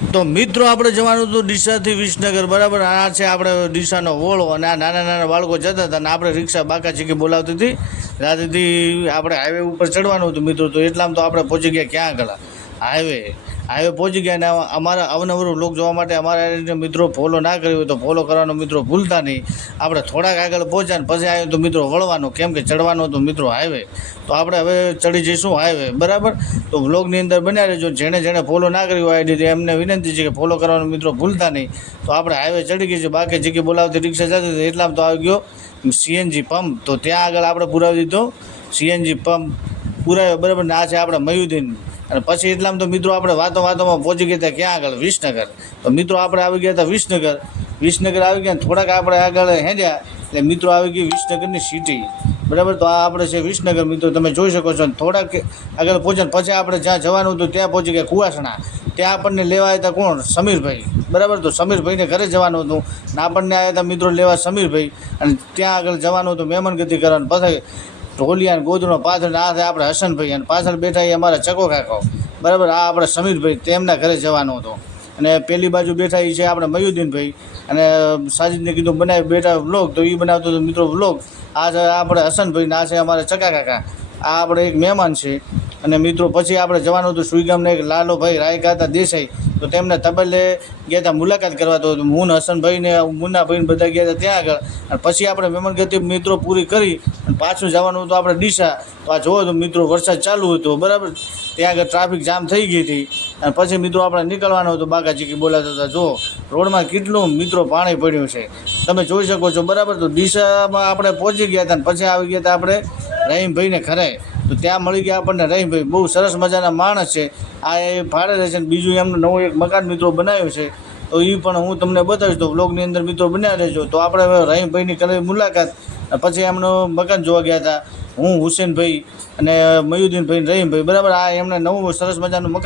તો મિત્રો આપણે જવાનું હતું ડીસાથી વિસનગર, બરાબર. આ છે આપણે ડીસાનો ઓળો, અને આ નાના નાના બાળકો જતા હતા, અને આપણે રિક્ષા બાકા ચીકી બોલાવતી હતી. રાતથી આપણે હાઈવે ઉપર ચડવાનું હતું મિત્રો. તો એટલામાં તો આપણે પહોંચી ગયા ક્યાં આગળ, હાઈવે પહોંચી ગયા. અને અમારા અવનવરો લોક જોવા માટે અમારા મિત્રો ફોલો ના કર્યો હોય તો ફોલો કરવાનો મિત્રો ભૂલતા નહીં. આપણે થોડાક આગળ પહોંચ્યા ને પછી આવ્યું તો મિત્રો વળવાનું, કેમ કે ચડવાનું હતું મિત્રો હાઈવે. તો આપણે હવે ચડી જઈશું હાઈવે, બરાબર. તો વ્લોગની અંદર બન્યા રહેજો. જેણે ફોલો ના કર્યું હોય આઈડી એમને વિનંતી છે કે ફોલો કરવાનું મિત્રો ભૂલતા નહીં. તો આપણે હાઈવે ચડી ગઈ છે. બાકી ચીકી બોલાવતી રિક્ષા જતી હતી એટલામાં તો આવી ગયો સીએનજી પંપ. તો ત્યાં આગળ આપણે પુરાવી દીધો સીએનજી પંપ પુરાવ્યો, બરાબર. ને આ છે આપણે મયુદ્દીન. અને પછી એટલામાં તો મિત્રો આપણે વાતોમાં પહોંચી ગયા હતા ક્યાં આગળ, વિસનગર. તો મિત્રો આપણે આવી ગયા હતા વિસનગર આવી ગયા. થોડાક આપણે આગળ હેંડ્યા એટલે મિત્રો આવી ગઈ વિસનગરની સિટી, બરાબર. તો આ આપણે છે વિસનગર મિત્રો, તમે જોઈ શકો છો. થોડાક આગળ પહોંચ્યા પછી આપણે જ્યાં જવાનું હતું ત્યાં પહોંચી ગયા કુવાસણા. ત્યાં આપણને લેવા આવ્યા હતા કોણ, સમીરભાઈ, બરાબર. તો સમીરભાઈને ઘરે જવાનું હતું ને આપણને આવ્યા હતા મિત્રો લેવા સમીરભાઈ. અને ત્યાં આગળ જવાનું હતું મહેમાનગતિ કરવાનું. પછી ઢોલિયા ગોદડો પાછળ, આ થાય આપણે હસનભાઈ, અને પાછળ બેઠા એ અમારા ચકો કાકો, બરાબર. આ આપણે સમીરભાઈ, તેમના ઘરે જવાનું હતું. અને પેલી બાજુ બેઠા એ છે આપણે મયુદ્દીનભાઈ. અને સાજિદને કીધું બનાવી બેઠા વ્લોગ, તો એ બનાવતો હતો મિત્રો વ્લોગ. આ છે આપણે હસનભાઈ, ને આ છે અમારા ચકા કાકા. આ આપણે એક મહેમાન છે. અને મિત્રો પછી આપણે જવાનું હતું સુઈગામના એક લાલોભાઈ રાયકાતા દેસાઈ. તો તેમને તબલે ગયા હતા મુલાકાત કરવા. તો હું ને હસનભાઈ ને મુન્નાભાઈને બધા ગયા હતા ત્યાં આગળ. અને પછી આપણે મહેમાનગતિ મિત્રો પૂરી કરી અને પાછું જવાનું હતું આપણે ડીસા. તો આ જોવો તો મિત્રો વરસાદ ચાલુ હતો, બરાબર. ત્યાં આગળ ટ્રાફિક જામ થઈ ગઈ હતી. અને પછી મિત્રો આપણે નીકળવાનું હતું બાકા ચીકી બોલાતા હતા. જો રોડમાં કેટલું મિત્રો પાણી પડ્યું છે તમે જોઈ શકો છો, બરાબર. તો ડીસામાં આપણે પહોંચી ગયા હતા. અને પછી આવી ગયા હતા આપણે રહીમભાઈને ઘરે. તો ત્યાં મળી ગયા આપણને રહીમભાઈ, બહુ સરસ મજાના માણસ છે. આ એ ભાડે રહે છે. અને બીજું એમનું નવું એક મકાન મિત્રો બનાવ્યું છે. તો એ પણ હું તમને બતાવીશ. તો વ્લોગની અંદર મિત્રો બન્યા રહેજો. તો આપણે હવે રહીમભાઈની કરી મુલાકાત. પછી એમનું મકાન જોવા ગયા હતા હું, હુસેનભાઈ અને મયુદ્દીનભાઈ, રહીમભાઈ, બરાબર. આ એમને નવું સરસ મજાનું મકાન